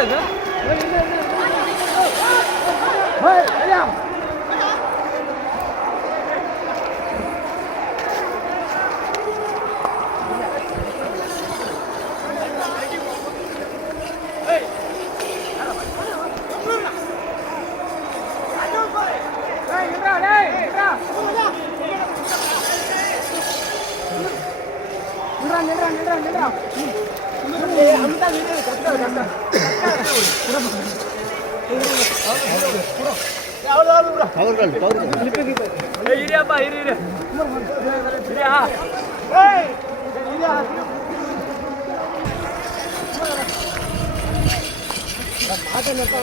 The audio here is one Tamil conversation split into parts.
được nữa Hey, hey, hey. Entra, entra, entra, entra. இரியாப்பா இரு இரு இரியா நித்ரா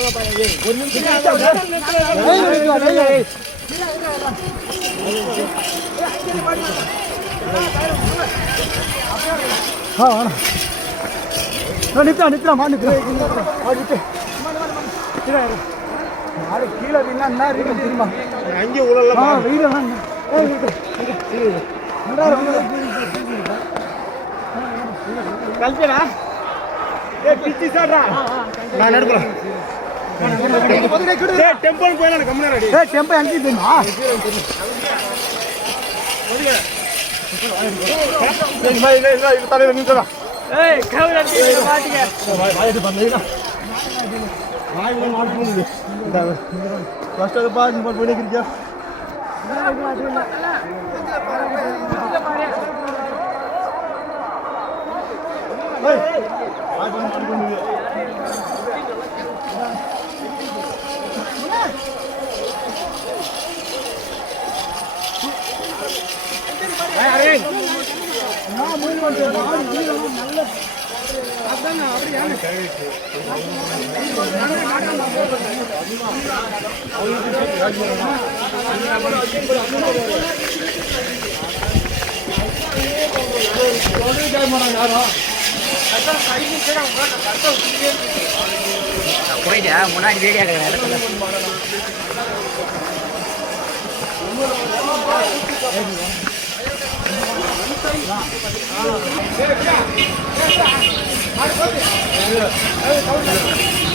நித்ரா மா நித்ரா நித்து மாடு கீழே என்ன இருக்கு தெரியுமா அங்கே உள்ள பிச்சி சாட்றா நான் நடுப்புறேன் டேய் டெம்பிள் போயிடலாம் கம்முனா ரெடி ஏ டெம்போ எங்கே தெரியுமா కష్టాలు బాగా ఇంకోటి పోయినా క్రికెట్ Hey! போயிட்டு முன்னாடி வீடியோ எடுக்கிற இடத்துல 啊。啊。别个不干别个不干还可以。还是